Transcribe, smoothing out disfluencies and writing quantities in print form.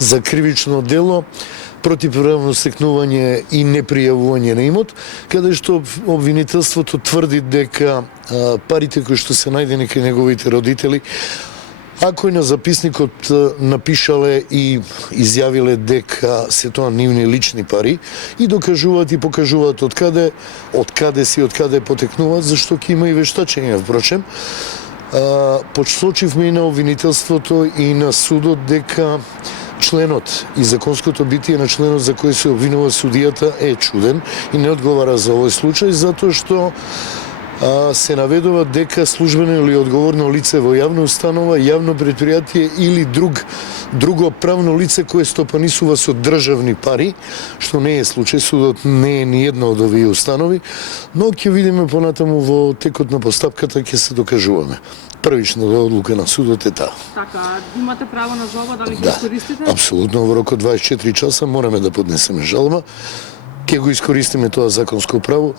за кривично дело, противправно стекнување и непријавување на имот, каде што обвинителството тврди дека парите кои што се најдени кај неговите родители, ако и на записникот напишале и изјавиле дека се тоа нивни лични пари и докажуваат и покажуваат од каде потекнуваат, зашто ќе има и вештачење, впрочем. Посочивме и на обвинителството и на судот дека членот и законското битие на членот за кој се обвинува судијата е чуден и не одговара за овој случај, затоа што се наведува дека службено или одговорно лице во јавна установа, јавно предпријатие или друго правно лице кое стопанисува со државни пари, што не е случај, судот не е ни една од овие установи, но ќе видиме понатаму во текот на постапката ќе се докажуваме. Првичната одлука на судот е таа. Така, имате право на жалба, дали ќе искористите? Апсолутно, во рок од 24 часа мораме да поднесеме жалба. Ќе го искористиме тоа законско право.